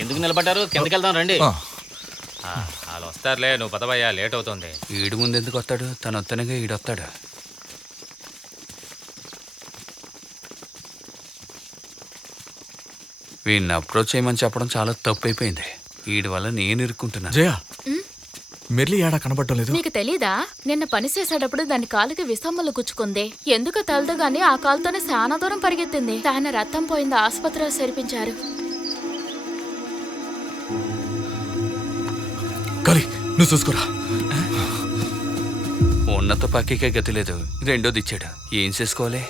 ఎందుకు నిలబడ్డారు? కిందకి వెళ్దాం రండి. వాళ్ళు వస్తారులే, నువ్వు పదవయ్యా, లేట్ అవుతుంది. ఈడు ముందు ఎందుకు వస్తాడు? తను వస్తేనేగా ఈడొస్తాడు. వీడిని అప్రోచ్ చేయమని చెప్పడం చాలా తప్పు అయిపోయింది. వీడి వల్ల నేను ఇరుక్కుంటున్నా. జయ, మెర్లి ఏడా కనబడటం లేదు. నీకు తెలీదా? నిన్న పని చేసేటప్పుడు దాని కాలుకి విసమ్మలు గుచ్చుకుంది. ఎందుకు తెలదు గాని ఆ కాలుతోనే చాలా దూరం పరిగెత్తింది. దాని రక్తం పోయింది, ఆసుపత్రిలో చేర్పించారు. కాలి, నువ్వు చూసుకోరా. ఉన్నత పక్కకే గతి లేదు, రెండోది ఇచ్చాడు. ఏం చేసుకోవాలి?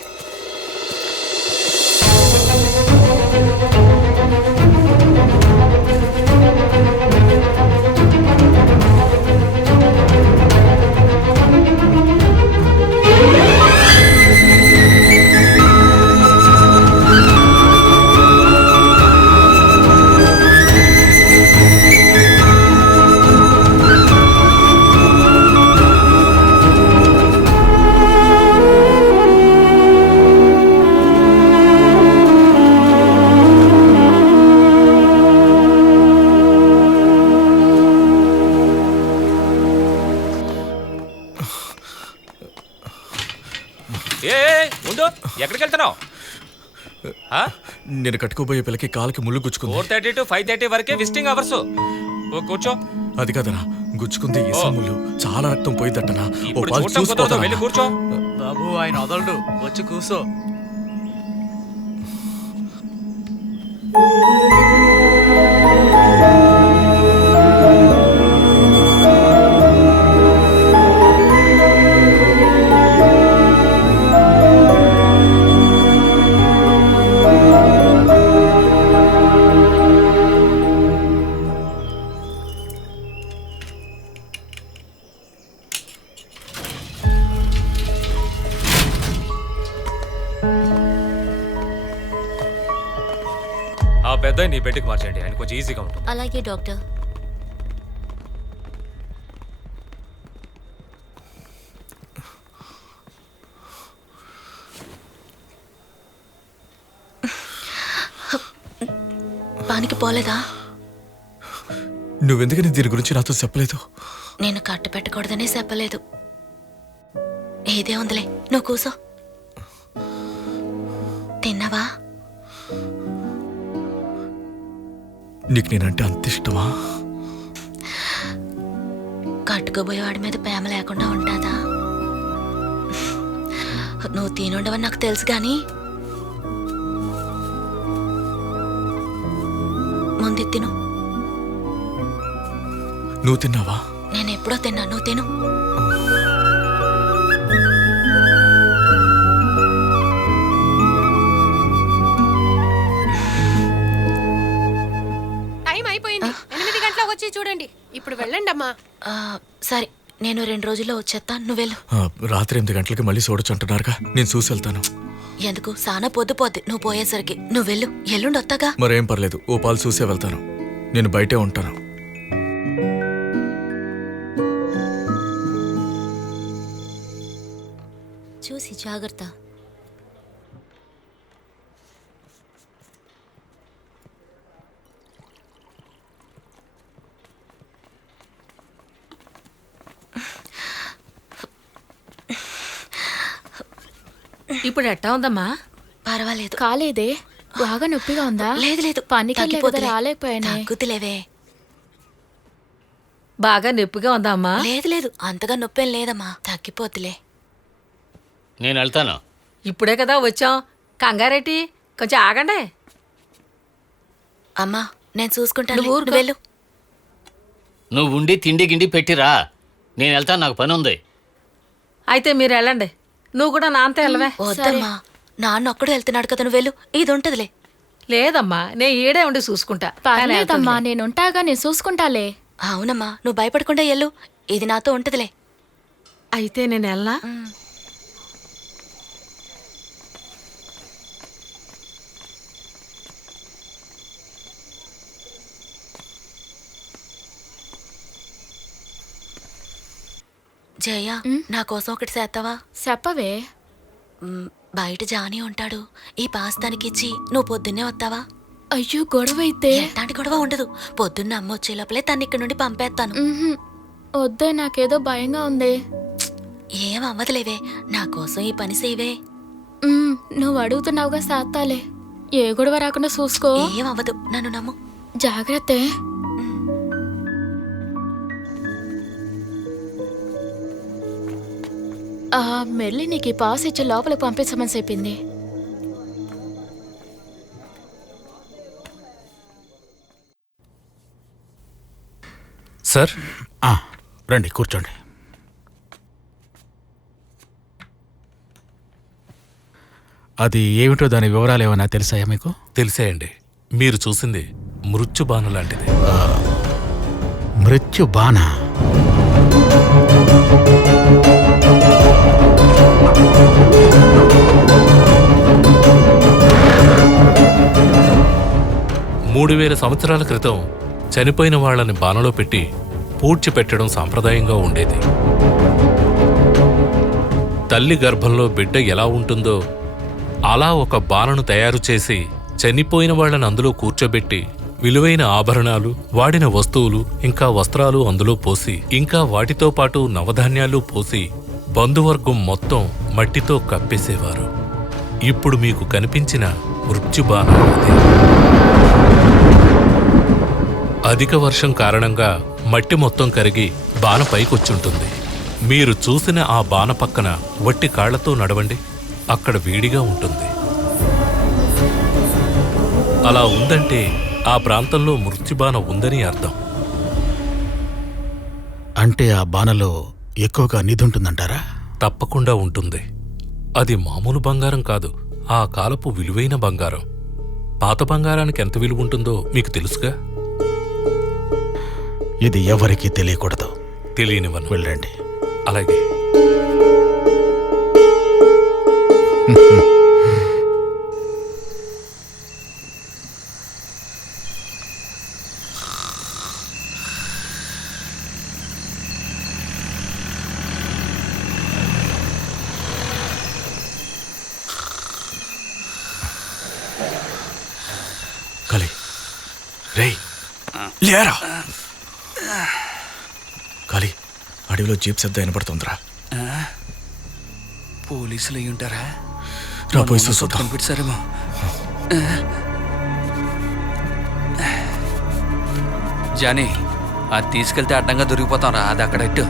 ముందు ఎక్కడికి వెళ్తున్నావు? నేను కట్టుకోబోయే పిల్లకి కాలుకి ముళ్ళు గుచ్చుకుంది. 4:30 to 5:30 వరకే విజిటింగ్ అవర్స్. కూర్చో. అది కదనా, గుచ్చుకుంది ముళ్ళు, చాలా రక్తం పోయిద్దటనా. వెళ్ళి కూర్చో. బాబు ఆయన వదలడు, వచ్చి కూర్చో. ఆ పెద్ద నీ బెడ్కి మార్చండి, ఆయన కొంచెం ఈజీగా ఉంటుంది. అలాగే డాక్టర్. పానికి పోలేదా? నువ్వెందుకని దీని గురించి నాతో చెప్పలేదు? నేను కట్టు పెట్టకూడదనే చెప్పలేదు. ఏదే ఉందిలే, నువ్వు కూసో. తిన్నావా? నీకు నేనంటే అంత ఇష్టమా? కట్టుకోబోయేవాడి మీద ప్రేమ లేకుండా ఉంటాదా? నువ్వు తినుండవని నాకు తెలుసు కానీ ముందు తిను. నువ్వు తిన్నావా? నేను ఎప్పుడో తిన్నా, నువ్వు తిను. టైం అయిపోయింది, 8 గంటలకు వచ్చి చూడండి. ఇప్పుడు వెళ్ళండి అమ్మా. సరే, నేను 2 రోజుల్లో వచ్చేస్తా, నువ్వు వెళ్ళు. రాత్రి 8 గంటలకి మళ్ళీ చూడొచ్చు అంటున్నారుగా, నేను చూసి వెళ్తాను. ఎందుకు? సానా పొద్దుపోద్ది నువ్వు పోయేసరికి. నువ్వు వెళ్ళు, ఎల్లుండి వస్తాగా. మరేం పర్లేదు, ఓ పాలు చూసే వెళ్తాను. నేను బయటే ఉంటాను. చూసి జాగ్రత్త. ఇప్పుడు ఎట్టా ఉందమ్మా? పర్వాలేదు. కాలేదే, బాగా నొప్పిగా ఉందా? లేదు లేదు, పనికి రాలేకపోయానే. తగ్గుతులేవే. బాగా నొప్పిగా ఉందా అమ్మా? లేదు లేదు, అంతగా నొప్పేం లేదమ్మా, తగ్గిపోతులే. నేను వెళ్తాను. ఇప్పుడే కదా వచ్చాం, కంగారేటి, కొంచెం ఆగండి. అమ్మా నేను చూసుకుంటాను, నువ్వు నువ్వు వెళ్ళు. నువ్వు ఉండి తిండి గిండి పెట్టిరా, నేను వెళ్తాను, నాకు పని ఉంది. అయితే మీరు వెళ్ళండి, నువ్వు కూడా నాన్నతో వెళ్ళవే. వద్దమ్మా, నాన్న ఒక్కడు వెళ్తున్నాడు కదా, నువ్వు వెళ్ళు, ఇది ఉంటదిలే. లేదమ్మా, నేను ఈడే ఉండి చూసుకుంటా. పర్లేదమ్మా, నేనుంటాగా, నేను చూసుకుంటాలే. అవునమ్మా, నువ్వు భయపడకుండా ఎల్లు, ఇది నాతో ఉంటదిలే. అయితే నేను వెళ్ళనా? జయ, నా కోసం ఒకటి చేస్తావా? చెప్పవే. బయట జానీ ఉంటాడు, ఈ పాస్తానికి ఇచ్చి నువ్వు పొద్దున్నే వస్తావా? అయ్యో గొడవ అయితే ఎలాంటి గొడవ ఉండదు. పొద్దున్న అమ్మ వచ్చే లోపలే తను ఇక్కడ నుండి పంపేస్తాను. వద్దే, నాకేదో భయంగా ఉంది. ఏం అవ్వదులేవే, నా కోసం ఈ పని సేవే. నువ్వు అడుగుతున్నావుగా సాత్తాలే. ఏ గొడవ రాకుండా చూసుకో. ఏం అవ్వదు, నన్ను నమ్ము. జాగ్రత్త. మెల్లి నీకు ఈ పాస్ ఇచ్చి లోపలికి పంపించమని చెప్పింది. సార్ రండి కూర్చోండి. అది ఏమిటో దాని వివరాలు ఏమైనా తెలుసాయా మీకు? తెలిసేయండి. మీరు చూసింది మృత్యుబాణ లాంటిది. మృత్యుబాణ? మూడు 3000 సంవత్సరాల క్రితం చనిపోయిన వాళ్ళని బాణలో పెట్టి పూడ్చిపెట్టడం సాంప్రదాయంగా ఉండేది. తల్లి గర్భంలో బిడ్డ ఎలా ఉంటుందో అలా ఒక బాణను తయారు చేసి చనిపోయిన వాళ్ళని అందులో కూర్చోబెట్టి విలువైన ఆభరణాలు, వాడిన వస్తువులు, ఇంకా వస్త్రాలు అందులో పోసి, ఇంకా వాటితో పాటు నవధాన్యాలు పోసి బంధువర్గం మొత్తం మట్టితో కప్పేసేవారు. ఇప్పుడు మీకు కనిపించిన మృత్యుబాణ అదే. అధిక వర్షం కారణంగా మట్టి మొత్తం కరిగి బాణ పైకొచ్చుంటుంది. మీరు చూసిన ఆ బాణ పక్కన వట్టి కాళ్లతో నడవండి, అక్కడ వేడిగా ఉంటుంది. అలా ఉందంటే ఆ ప్రాంతంలో మృత్యుబాణ ఉందని అర్థం. అంటే ఆ బాణలో ఎక్కువగా నిధి ఉంటుందంటారా? తప్పకుండా ఉంటుంది. అది మామూలు బంగారం కాదు, ఆ కాలపు విలువైన బంగారం. పాత బంగారానికి ఎంత విలువ ఉంటుందో మీకు తెలుసుగా. ఇది ఎవరికీ తెలియకూడదు. తెలియనివను. వెళ్ళండి. అలాగే. కలి రేయ్ లేరా. కాలి, అడవిలో జీప్ శబ్దం వినపడుతుందిరా. పోలీసులు అయి ఉంటారా? రా పోయి చూద్దాం. కనిపించారేమో. జానీ, అది తీసుకెళ్తే అడ్డంగా దొరికిపోతాం రా. అది అక్కడ ఇట్టు.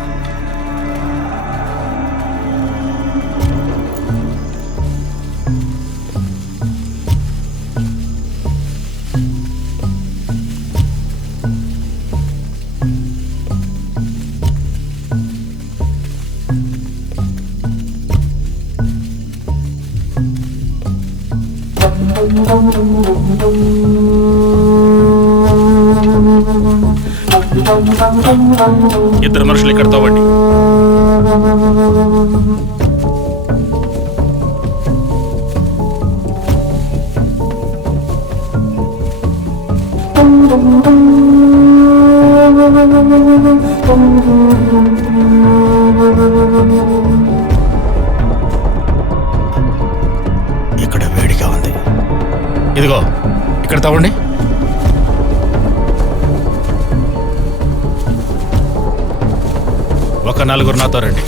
ఇద్దరు మనుషులు ఇక్కడ తవ్వండి. ఇక్కడ వేడిగా ఉంది. ఇదిగో ఇక్కడ తవ్వండి. ఒక 4 నాతో రండి.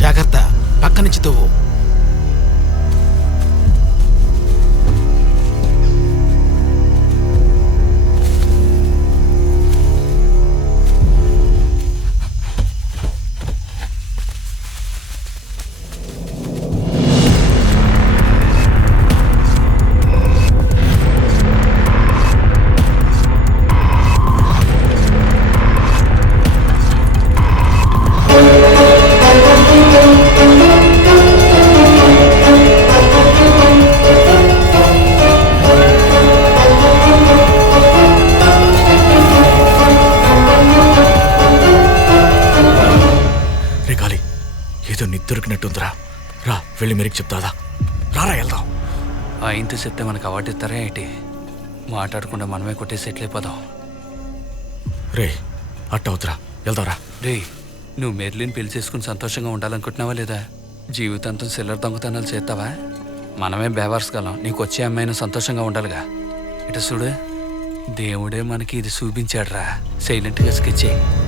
జాగ్రత్త, పక్క నుంచి తవ్వు. వెళ్ళి మెరికి చెప్తాదా? రారా వెళ్దాం. ఆయనతో చెప్తే మనకు అవార్డు ఇస్తారా ఏంటి? మాట్లాడకుండా మనమే కొట్టేసి సెటిల్ అయిపోదాం. రే అట్ట అవుతురా, వెళ్దాంరా. రే, నువ్వు మెర్లిని పెళ్లి చేసుకుని సంతోషంగా ఉండాలనుకుంటున్నావా లేదా? జీవితాంతం సిల్లర్ దొంగతనాలు చేస్తావా? మనమే బేవర్స్గలం, నీకు వచ్చే అమ్మాయినా సంతోషంగా ఉండాలిగా. ఇట చూడు, దేవుడే మనకి ఇది చూపించాడురా. సైలెంట్గా స్కెచ్ చేయి.